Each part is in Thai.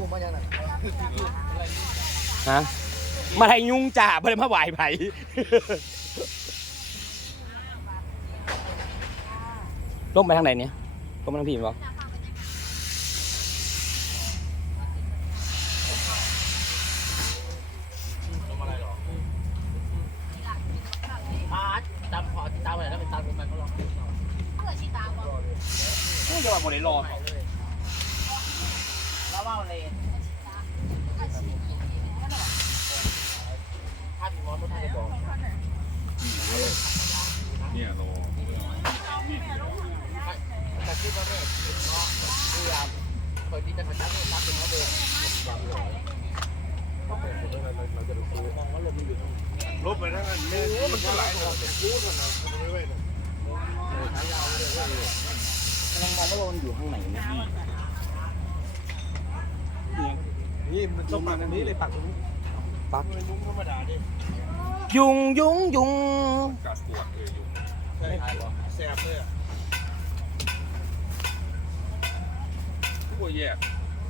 มาอย่างนั้นฮะมาไทยยุงจ่าบ่ได้มาไหวไผลงไปทางไหนเนี่ยลงไปทางพี่บอกตามพอตามอะไรแล้วเป็นตามมันก็ลองนี่จะว่าบ่ได้รอแล้วว่าเลยถ้าพี่มอสไม่ได้บอกเนี่ยรอแต่คิดว่าเนี่ยเนาะพยายามคอยที่จะขยับให้รับเป็นเขาเดิมเราจะดูมองว่าลมมันอยู่ลบไปทั้งนั้นเนี่ยมันก็ไหลพูดนะไม่ไหวนะกำลังมองว่าลมอยู่ข้างไหนเนี่ยนี่มันต้องปักอันนี้เลยปักตรงนี้ปักยุงธรรมดาดิยุงกัดปวดยุงใช่แสบเลยอ่ะผู้แยก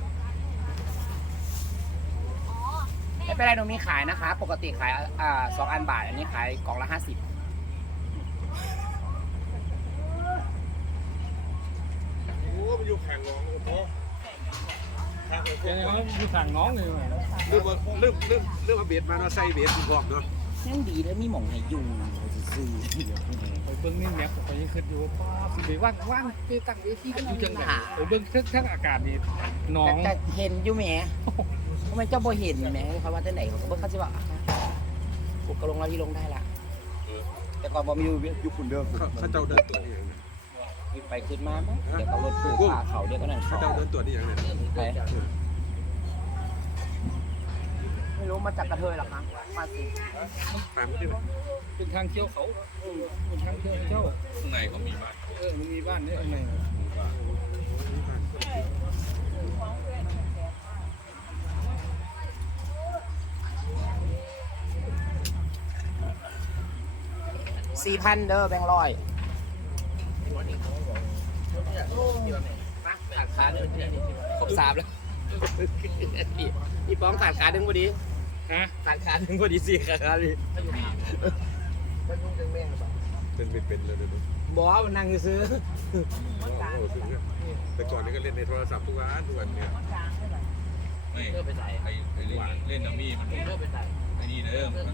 ไม่เป็นไรหนูมีขายนะคะปกติขาย2 อันบาทอันนี้ขายกล่องละ50 โอ้มันอยู่แข่งน้องโอ้โหแข่งอยู่สั่งน้องเลยเรื่องมาเบียดมาเนาะใส่เบียดดีกว่าเนาะยังดีแล้วมีหม่องให้ยุงซื้อเบิ้งนี่แมพไปยังคิดอยู่ป้าสิว่างไปตั้งเวทีกันอยู่จังหวะเบิ้งทั้งอากาศนี่น้องแต่เห็นอยู่แหมทำไมเจ้าบ่เห็นแหมเขาว่าแต่ไหนเขาบ่เขาสิว่ากูก็ลงแล้วที่ลงได้ละแต่ก่อนบ่มีอยู่คุณเดิมเขาเจ้าเดินตัวนี่อย่างนี้ไปขึ้นมามั้งเดี๋ยวเขารถตู้พาเขาเดี๋ยวก็นั่นเขาเจ้าเดินตัวนี่อย่างนี้ไม่รู้มาจากกระเทยหรอคะมาสิตามที่เป็นทางเที่ยวเขาเป็นทางเที่ยวเจ้าข้างในก็มีบ้านมันมีบ้านเนี่ยข้างใน 4,000เด้อแบงค์100ขาดขาเดินครบ3แล้วพี่ป้องขาดขาดึงพอดีขาดขาดึงพอดี4 ขาดิมันยุ่งจังแม่งหรือเปล่าเป็นเลยบอกว่ามันนั่งซื้อแต่ก่อนนี้ก็เล่นในโทรศัพท์ทุกวันเนี่ยไม่เล่นน้ำมีมันไอ้นี่เด้อมัน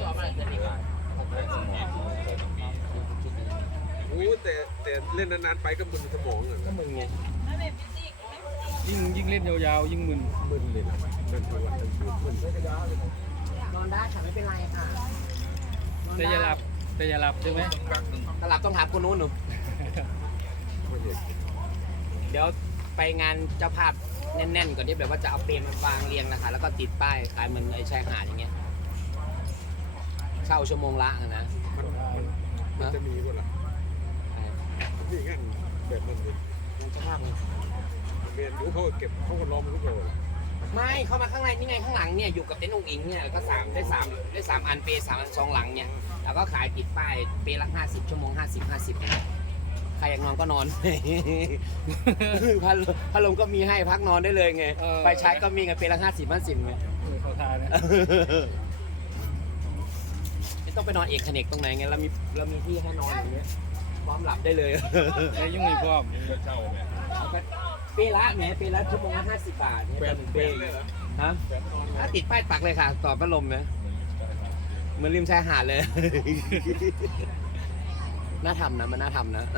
โอ้แต่เล่นนานๆไปก็มึนสมองอ่ะก็มึนไงยิ่งเล่นยาวๆยิ่งมึนเลยนะเล่นทั้งวันทั้งคืนมึนนอนได้ค่ะไม่เป็นไรค่ะแต่อย่าหลับใช่ไหมถ้าหลับต้องถามคนนู้นหนูเดี๋ยวไปงานเจ้าภาพแน่นๆก่อนที่แบบว่าจะเอาเปรมมาวางเรียงนะคะแล้วก็ติดป้ายขายเหมือนไอ้ชายหาดอย่างเงี้ยเช่าชั่วโมงละนะมันจะมีก็ล่ะนี่งั้นแบบมันเลยมันจะภาพไงเรียนรู้เขาเก็บเขาก็ล้อมทุกคนไม่เข้ามาข้างในนี่ไงข้างหลังเนี่ยอยู่กับเต็นท์องค์อิงเนี่ยก็ได้3 อันเปย์3 อัน2 หลังเนี่ยแล้วก็ขายติดป้ายเปย์ละ50 ชั่วโมง50ใครอยากนอนก็นอนพัดลมก็มีให้พักนอนได้เลยไงไฟใช้ก็มีไงเปย์ละ50ไงเขาทานนะไม่ต้องไปนอนเอกเขนกตรงไหนไงเรามีที่ให้นอนอย่างเงี้ยพร้อมหลับได้เลยแล้วยุ่งอีกพร้อมเช่าไหมเปย์ละแหมเปย์ละชั่วโมงละ50 บาทเนี่ย1 เปย์ฮะติดป้ายปักเลยค่ะต่อพัดลมนะเหมือนริมชายหาดเลยน่าทำนะมันน่าทำนะ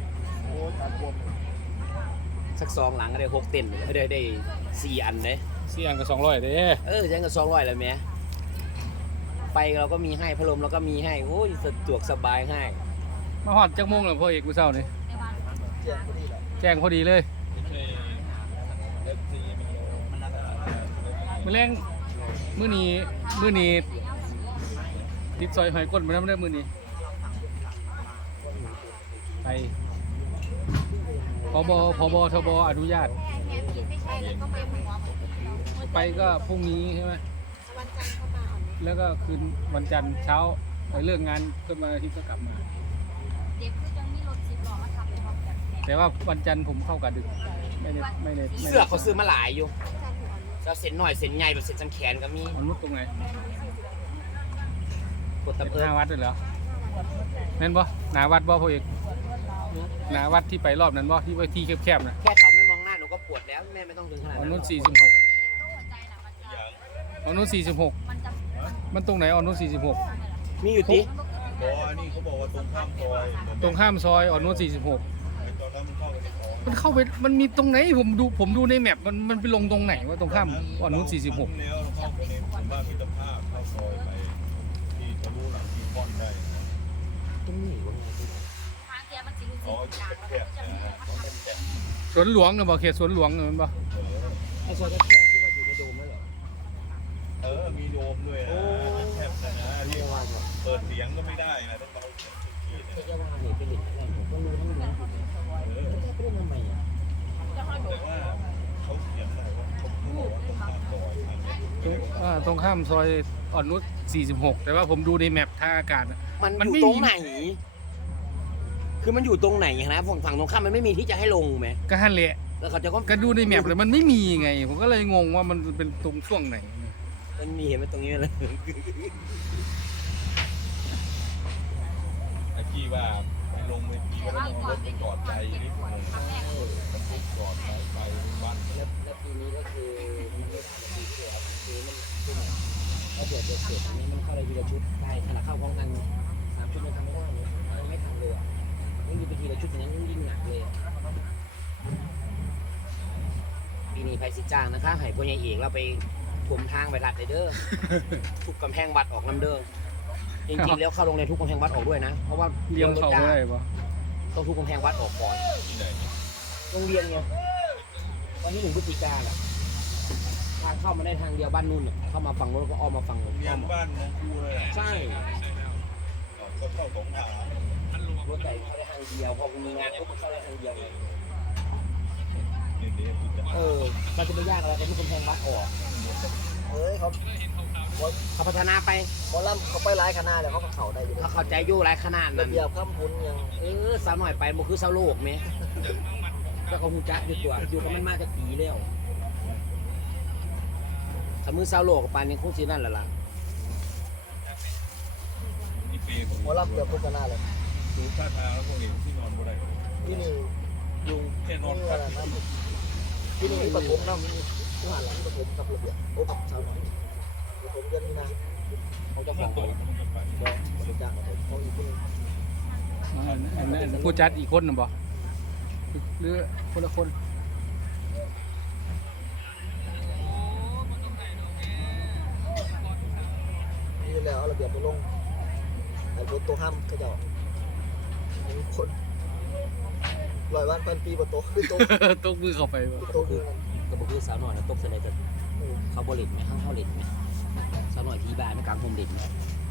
สัก2 หลังก็ได้6 เต็นท์ได้4 อันเลย 4 อันก็200เด้ใช้กัน200เลยแม่ไฟเราก็มีให้พัดลมเราก็มีให้โอ้ยสะดวกสบายให้มาฮอดจักโมงแล้วพ่อเอกมื้อเช้านี่แจ้งพอดีเลยมื้อแรงมื้อนี้ติดซอยหอยก้นมาแล้วไม่ได้มื้อนี้ไปพบทบอนุญาตไปก็พรุ่งนี้ใช่ไหมแล้วก็คืนวันจันทร์เช้าไปเลิกงานขึ้นมาอาทิตย์ก็กลับมาแต่ว่าวันจันทร์ผมเข้ากับดึกไม่ได้เสื้อเขาซื้อมาหลายอยู่จะเส้นหน่อยเส้นใหญ่แบบเส้นจังแขนก็มีอ่อนนุชตรงไหนกดตะเพิหงน้าวัดเลยเหรอแม่นบ่หน้าวัดบ่พ่อเอกหน้าวัดที่ไปรอบนั้นบ่ที่ว่าที่แคบๆนะแค่เขาไม่มองหน้าหนูก็ปวดแล้วแม่ไม่ต้องถึงขนาดอ่อนนั้นนุชหรอก 46อ่อนนุช46มันตรงไหนอ่อนนุช46 มีอยู่ติบอนี่เขาบอกว่าตรงข้ามซอยตรงข้ามซอยอ่อนนุช46 ตอนนั้นมันเข้าไปในคลองมันมีตรงไหนผมดูในแมปมันไปลงตรงไหนว่าตรงข้ามอ่อนนุช46 แล้วเข้าไปในหมู่บ้านมิตรภาพเข้าซอยไปที่ทะลุหลังทีป้อนได้ตรงนี้วะทางเทียมันสิรู้อ๋อสิกลางแคบๆนะแคบสวนหลวงเนอะบ่เขตสวนหลวงเนอะมันบ่ไอ้ซอยแคบๆที่ว่าอยู่ในโดมนั่นเหรอมีโดมด้วยนะแคบนะที่เปิดเสียงก็ไม่ได้นะต้องเบาเสียงสุดขีดที่จะว่าเนี่ยเป็นเด็กนั่นผมก็รู้ทั้งนั้นอยู่แค่ไปเล่นทำไมอ่ะแต่ว่าเขาเสียงอะไรว่าเขาบอกว่าตรงข้ามซอยทางนี้ตรงข้ามซอยอ่อนนุช46แต่ว่าผมดูในแมปทางอากาศอะมันมันอไม่ยู่ตรงมีไหน คือมันอยู่ตรงไหนนะฝั่งตรงข้ามมันไม่มีที่จะให้ลงไหมก็หันแหละแล้วเขาจะก็ก็ดูในแมปเลยมันไม่มีไง ผมก็เลยงงว่ามันเป็นตรงช่วงไหนมันมีเห็นไหมตรงนี้เลยไอ้ที่ว่าไปลงเวทีก็ต้องรถไปจอดใจนิดนึงมันจอดไปบ้านแล้วปีนี้ก็คือมันไม่ได้ปีที่แล้วคือมันคือไหนแล้วเดี๋ยวเสร็จอันนี้มันเข้าอะไรทีละชุดได้ขนาดเข้าพร้อมกัน3 ชุดมันทำไม่ได้เนี่ยมันไม่ทำเลยอ่ะยิ่งดูไปทีละชุดอย่างนั้นยิ่งหนักเลยปีนี้ไพสิจ้างนะคะให้พ่อใหญ่เอกเราไปถมทางไปรัดเลยเด้อ ทุกกำแพงวัดออกน้ำเด้อจริงๆแล้วเข้าโรงเรียนทุกกำแพงวัดออกด้วยนะเพราะว่าเลี้ยงเขาไม่ได้ปะต้องทุกกำแพงวัดออกก่อนที่ไหนโรงเรียนไงวันที่1 พฤศจิกายนทางเข้ามาได้ทางเดียวบ้านนุ่นน่ะเข้ามาฝั่งนู้นแล้วก็อ้อมมาฝั่งนู้นเรียนบ้านน้องครูเลยใช่ก็เข้าสองทางรถไฟเข้าได้ทางเดียวพอมีงานปุ๊บมันเข้าได้ทางเดียวเลยเรียนที่จะมันจะไม่ยากอะไรแต่ทุกกำแพงวัดออกเฮ้ยเขาเขาพัฒนาไปเขาล่ำเขาไปร้ายขนาดแล้วเขาก็เข่าได้อยู่เขาเข้าใจอยู่หลายขนาดระนั้นเบียบข้ามพุนยังสาวหน่อยไปบ่คือสาวโลกไหมแล้วก็ฮู้จักอยู่ตัวอยู่กับมันมาจะปีแล้วถ้ามือสาวโลกกับปานนี้คงสินั่นแหละล่ะนี่ปีผมเขาล่ำเกือบทุกขนาดเลยดูท่าทางแล้วพวกเห็นที่นอนบ่ได้ที่นี่ยุงแค่นอนนี่พัอะกไรนะที่นี่ปฐมนะมีผู้หาหลังปฐมกับระเบียบโอ้กับชาวหน่อยปฐมเดือนนี้นะเขาจะฟ้องโตเรามันก็ไปบอกบริจาคปฐมเขาอีกคนอันนั้นผู้จัดอีกคนน่ะบ่หรือคนละคนนี่แล้วระเบียบไปลงไอ้บนโต๊ะห้ามเขาจะมีคน100 วันพันปีบนโต๊ะคือโต๊ะตกมือเข้าไปบ่โต๊ะคือก็บ่คือสาวหน่อยนะตบเสนอจะเขาบ่เล่นไหมเขาเล่นไหมสาวหน่อยพีบายไม่กลางโฮมเล่นไหมเ